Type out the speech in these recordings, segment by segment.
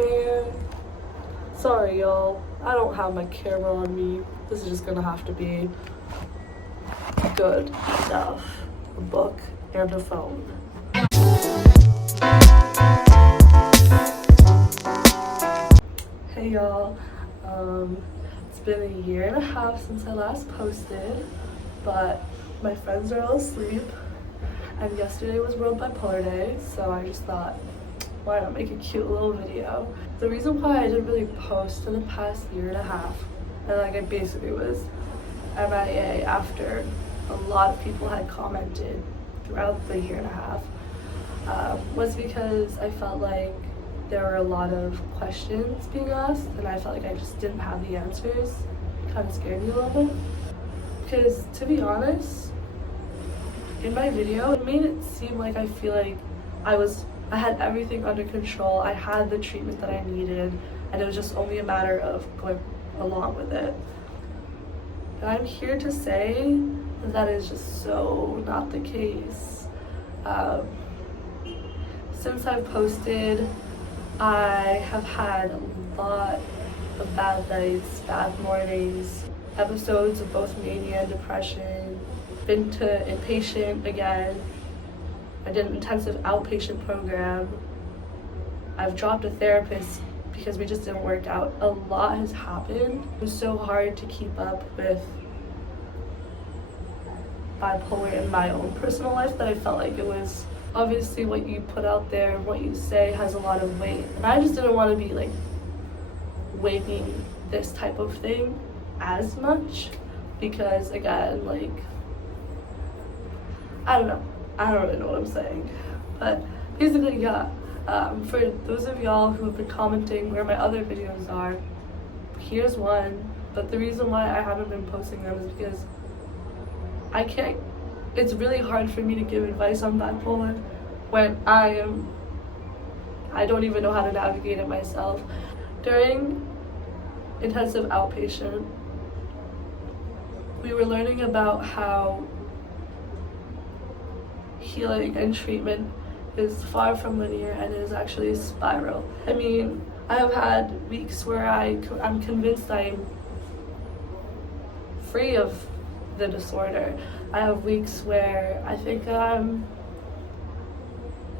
Man, sorry y'all, I don't have my camera on me. This is just gonna have to be good stuff. A book and a phone. Hey y'all, it's been a year and a half since I last posted, but my friends are all asleep, and yesterday was World Bipolar Day, so I just thought, why not make a cute little video? The reason why I didn't really post in the past year and a half, and like I basically was MIA after a lot of people had commented throughout the year and a half, was because I felt like there were a lot of questions being asked, and I felt like I just didn't have the answers. It kind of scared me a little bit. Because to be honest, in my video, it made it seem like I feel like I had everything under control, I had the treatment that I needed, and it was just only a matter of going along with it. And I'm here to say that is just so not the case. Since I've posted, I have had a lot of bad nights, bad mornings, episodes of both mania and depression, been to inpatient again. I did an intensive outpatient program. I've dropped a therapist because we just didn't work out. A lot has happened. It was so hard to keep up with bipolar in my own personal life that I felt like it was obviously what you put out there and what you say has a lot of weight. And I just didn't want to be like weighing this type of thing as much because again, like, I don't really know what I'm saying, but basically, yeah, for those of y'all who have been commenting where my other videos are, here's one, but the reason why I haven't been posting them is because it's really hard for me to give advice on bipolar when I don't even know how to navigate it myself. During intensive outpatient, we were learning about how healing and treatment is far from linear and is actually a spiral. I mean, I have had weeks where I'm convinced I'm free of the disorder. I have weeks where I think I'm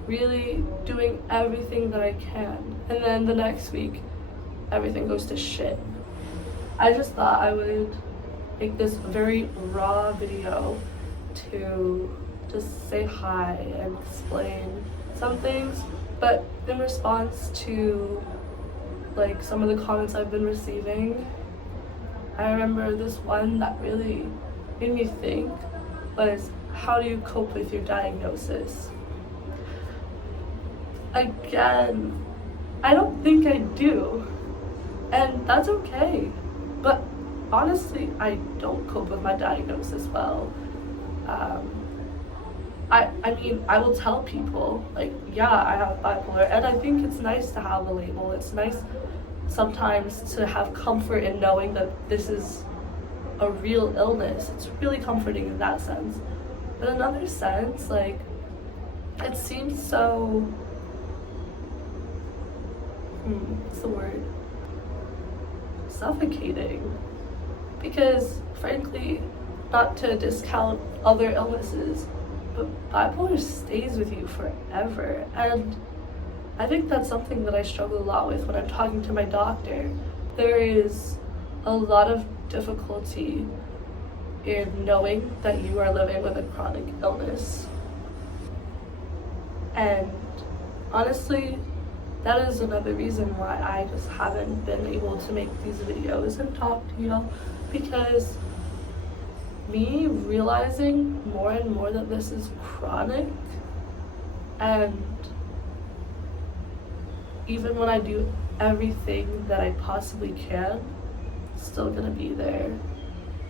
really doing everything that I can, and then the next week everything goes to shit. I just thought I would make this very raw video to just say hi and explain some things, but in response to like some of the comments I've been receiving, I remember this one that really made me think was, how do you cope with your diagnosis? Again, I don't think I do, and that's okay, but honestly, I don't cope with my diagnosis well. I mean, I will tell people, like, yeah, I have bipolar, and I think it's nice to have a label. It's nice sometimes to have comfort in knowing that this is a real illness. It's really comforting in that sense. But in another sense, like, it seems so, what's the word? Suffocating. Because, frankly, not to discount other illnesses, but bipolar stays with you forever, and I think that's something that I struggle a lot with when I'm talking to my doctor. There is a lot of difficulty in knowing that you are living with a chronic illness, and honestly, that is another reason why I just haven't been able to make these videos and talk to y'all, because me realizing more and more that this is chronic, and even when I do everything that I possibly can, it's still gonna be there.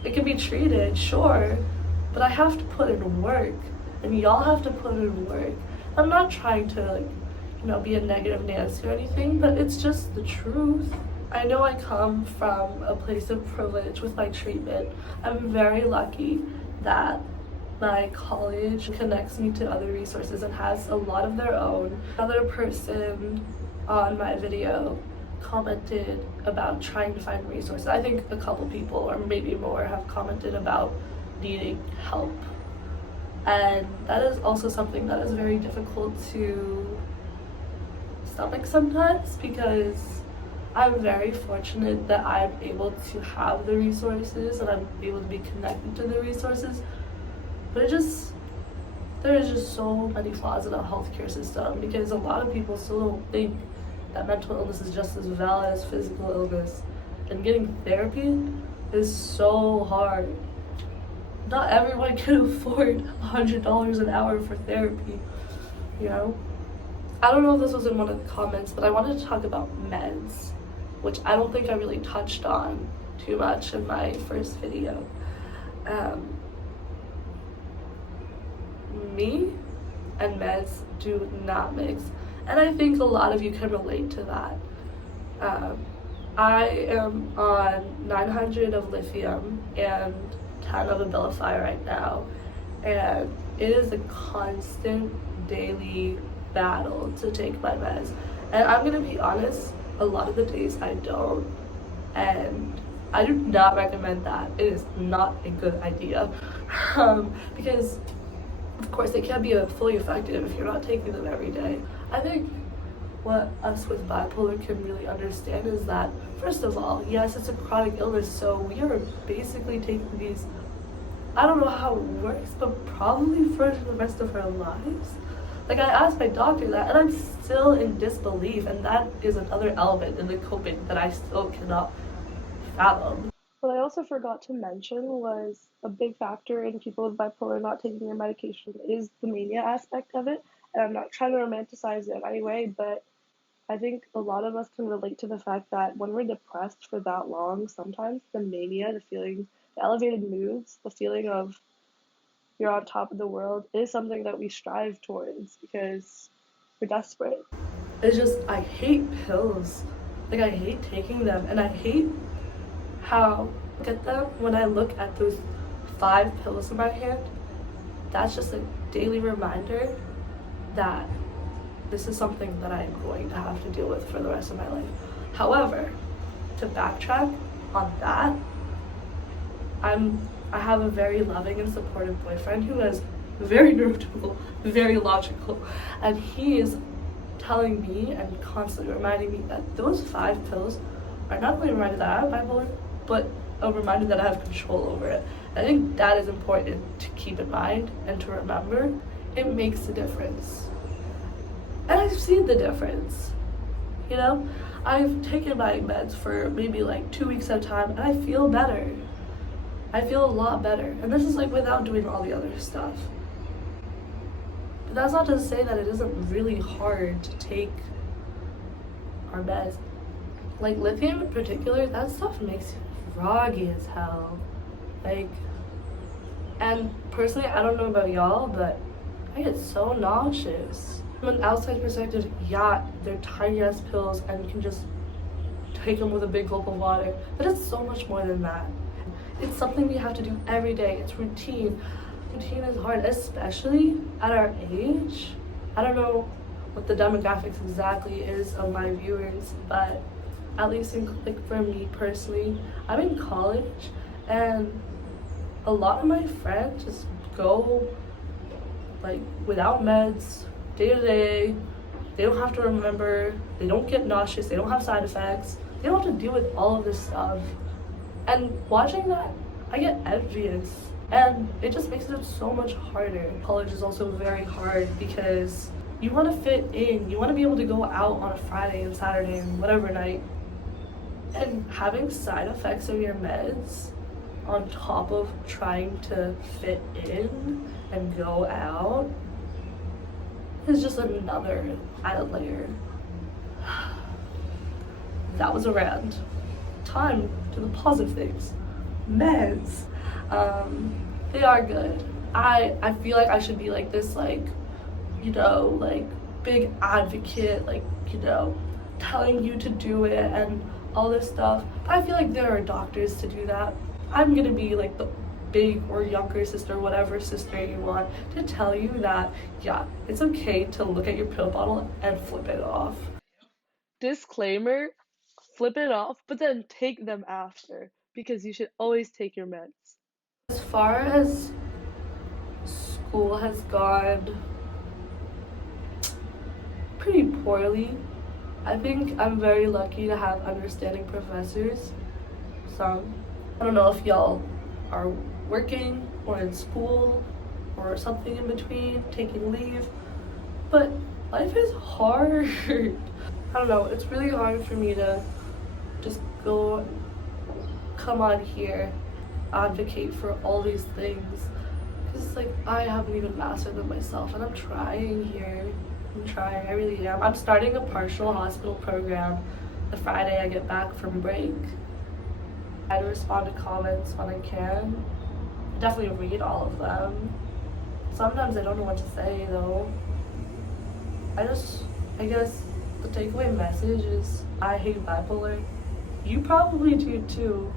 It can be treated, sure, but I have to put in work, and y'all have to put in work. I'm not trying to, like, be a negative Nancy or anything, but it's just the truth. I know I come from a place of privilege with my treatment. I'm very lucky that my college connects me to other resources and has a lot of their own. Another person on my video commented about trying to find resources. I think a couple people, or maybe more, have commented about needing help. And that is also something that is very difficult to stomach sometimes, because I'm very fortunate that I'm able to have the resources and I'm able to be connected to the resources. But there is just so many flaws in our healthcare system, because a lot of people still don't think that mental illness is just as valid as physical illness. And getting therapy is so hard. Not everyone can afford $100 an hour for therapy, you know? I don't know if this was in one of the comments, but I wanted to talk about meds, which I don't think I really touched on too much in my first video. Me and meds do not mix, and I think a lot of you can relate to that. I am on 900 of lithium and 10 of Abilify right now, and it is a constant daily battle to take my meds. And I'm gonna be honest, a lot of the days I don't, and I do not recommend that. It is not a good idea, because of course they can't be fully effective if you're not taking them every day. I think what us with bipolar can really understand is that, first of all, yes, it's a chronic illness, so we are basically taking these, I don't know how it works, but probably for the rest of our lives. Like, I asked my doctor that, and I'm still in disbelief, and that is another element in the coping that I still cannot fathom. What I also forgot to mention was a big factor in people with bipolar not taking their medication is the mania aspect of it. And I'm not trying to romanticize it anyway, but I think a lot of us can relate to the fact that when we're depressed for that long, sometimes the mania, the feeling, the elevated moods, the feeling of you're on top of the world is something that we strive towards because we're desperate. It's just, I hate pills. Like, I hate taking them, and I hate how I look at them when I look at those 5 pills in my hand. That's just a daily reminder that this is something that I'm going to have to deal with for the rest of my life. However, to backtrack on that, I have a very loving and supportive boyfriend who is very neurotypical, very logical, and he is telling me and constantly reminding me that those 5 pills are not only a reminder that I have bipolar, but a reminder that I have control over it. I think that is important to keep in mind and to remember. It makes a difference. And I've seen the difference, you know? I've taken my meds for maybe like 2 weeks at a time, and I feel better. I feel a lot better. And this is like without doing all the other stuff. But that's not to say that it isn't really hard to take our meds. Like lithium in particular, that stuff makes you groggy as hell. Like, and personally, I don't know about y'all, but I get so nauseous. From an outside perspective, yeah, they're tiny ass pills and you can just take them with a big gulp of water, but it's so much more than that. It's something we have to do every day. It's routine. Routine is hard, especially at our age. I don't know what the demographics exactly is of my viewers, but at least like for me personally, I'm in college, and a lot of my friends just go like without meds, day to day. They don't have to remember, they don't get nauseous, they don't have side effects, they don't have to deal with all of this stuff. And watching that, I get envious, and it just makes it so much harder. College is also very hard because you want to fit in, you want to be able to go out on a Friday and Saturday and whatever night, and having side effects of your meds on top of trying to fit in and go out is just another added layer. That was a rant. Time to the positive things. Meds. They are good. I feel like I should be like this, like, you know, like big advocate, like, you know, telling you to do it and all this stuff. But I feel like there are doctors to do that. I'm gonna be like the big or younger sister, whatever sister you want, to tell you that, yeah, it's okay to look at your pill bottle and flip it off. Disclaimer, flip it off, but then take them after, because you should always take your meds. As far as school has gone pretty poorly. I think I'm very lucky to have understanding professors. Some. I don't know if y'all are working or in school or something in between, taking leave, but life is hard. I don't know, it's really hard for me to just come on here, advocate for all these things, because like I haven't even mastered them myself, and I'm trying here. I'm trying, I really am. I'm starting a partial hospital program the Friday I get back from break. I try to respond to comments when I can. I definitely read all of them. Sometimes I don't know what to say though. I guess the takeaway message is I hate bipolar. You probably do too.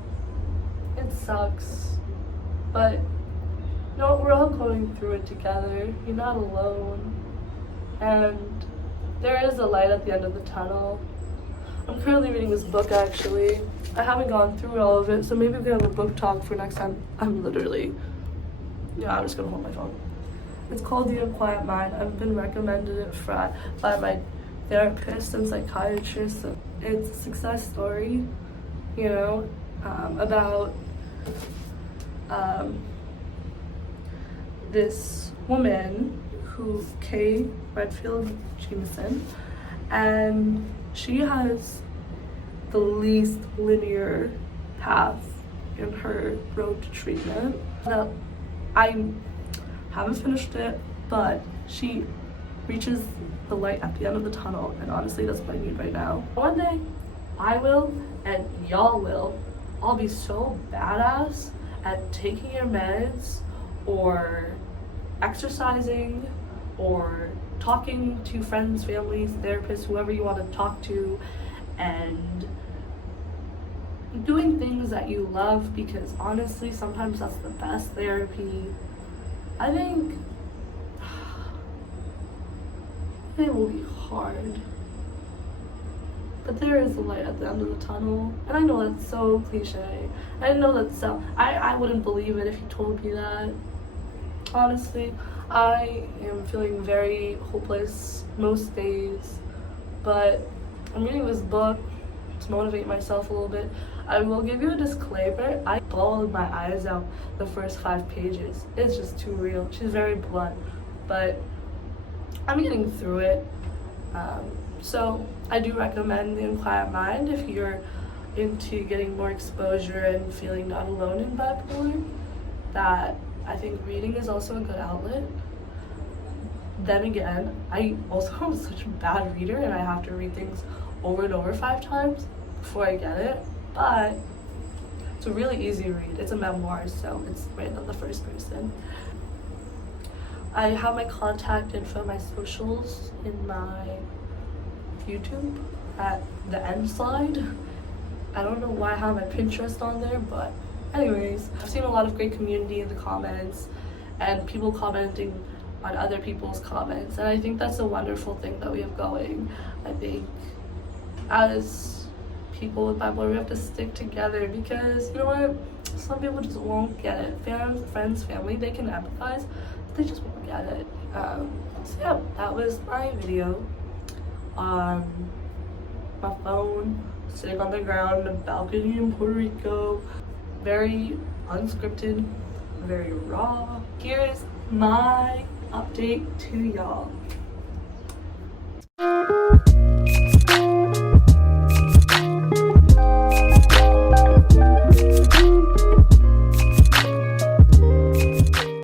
It sucks. But no, we're all going through it together. You're not alone. And there is a light at the end of the tunnel. I'm currently reading this book actually. I haven't gone through all of it, so maybe we can have a book talk for next time. I'm just gonna hold my phone. It's called The Unquiet Mind. I've been recommended it by my therapist and psychiatrist. It's a success story, you know, about this woman who Kay Redfield Jameson, and she has the least linear path in her road to treatment. Now, I haven't finished it, but she reaches the light at the end of the tunnel, and honestly that's what I need right now. One day I will, and y'all will, all be so badass at taking your meds or exercising or talking to friends, families, therapists, whoever you want to talk to, and doing things that you love, because honestly sometimes that's the best therapy. I think it will be hard, but there is a light at the end of the tunnel, and I know that's so cliche. I know that's so, I wouldn't believe it if you told me that. Honestly, I am feeling very hopeless most days, but I'm reading this book to motivate myself a little bit. I will give you a disclaimer. I bawled my eyes out the first 5 pages. It's just too real. She's very blunt, but I'm getting through it. So I do recommend The Unquiet Mind if you're into getting more exposure and feeling not alone in bipolar. That I think reading is also a good outlet. Then again, I also am such a bad reader and I have to read things over and over 5 times before I get it. But it's a really easy read. It's a memoir, so it's written in the first person. I have my contact info, my socials in my YouTube at the end slide. I don't know why I have my Pinterest on there, but anyways, I've seen a lot of great community in the comments and people commenting on other people's comments, and I think that's a wonderful thing that we have going. I think as people with bipolar, we have to stick together, because you know what, some people just won't get it. Friends, family, they can empathize, but they just won't get it. So yeah, that was my video on my phone, sitting on the ground in a balcony in Puerto Rico. Very unscripted, very raw. Here's my update to y'all.